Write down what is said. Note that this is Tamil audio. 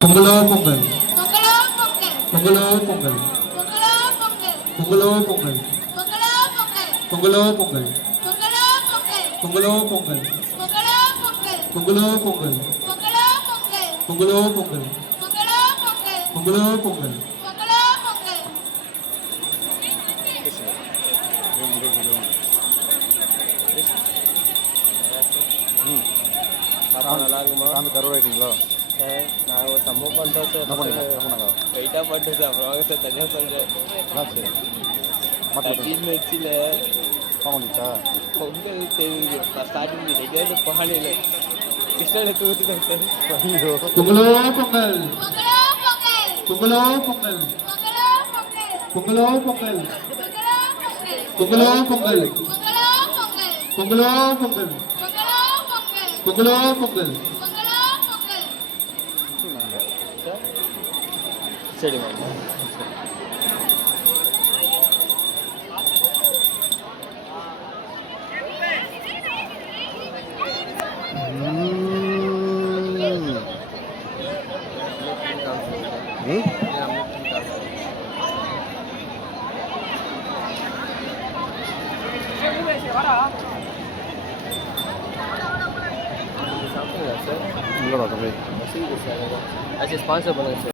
பொங்கலோ பொங்கல் பொங்கலோ பொங்கல் பொங்கலோ பொங்கல் பொங்கலோ பொங்கல் பொங்கலோ பொங்கல் பொங்கலோ பொங்கல் பொங்கலோ பொங்கலோ பொங்கல் பொங்கல் பொங்கலோ பொங்கலோ பொங்கல் பொங்கல் பொங்கலோ பொங்கலோ பொங்கல் பொங்கல் பொங்கலோ பொங்கல் நல்லா இருக்குமா அந்த கருவாயிட்டீங்களா சார் நான் ஒரு சம்பவம் பண்ணிட்டோம் சார் என்ன பண்ணீங்க என்ன பண்ணாங்க வெயிட்டாக பண்ணிட்டேன் சார் அப்புறம் வாங்க சார் தனியாக சொல்கிறேன் என்னாச்சு மாட்டு கிளிநொச்சியில் வந்துச்சா பொங்கல் செய்யுது ஸ்டார்டிங் ரெடியாக பானையில் கிருஷ்ணாவில் தூத்துட்டேன் சார் ஐயோ பொங்கலோ பொங்கல் பொங்கலோ பொங்கல் பொங்கலோ பொங்கல் பொங்கலோ பொங்கல் பொங்கலோ பொங்கலோ பொங்கல் பொங்கல் பொங்கலோ பொங்கலோ பொங்கல் பொங்கல் பொங்கலோ பொங்கல் சார் சரி மேம் சாப்பிடுங்க சார் இல்லைடா தம்பி சார் ஸ்பான்சர் பண்ணுங்க சார்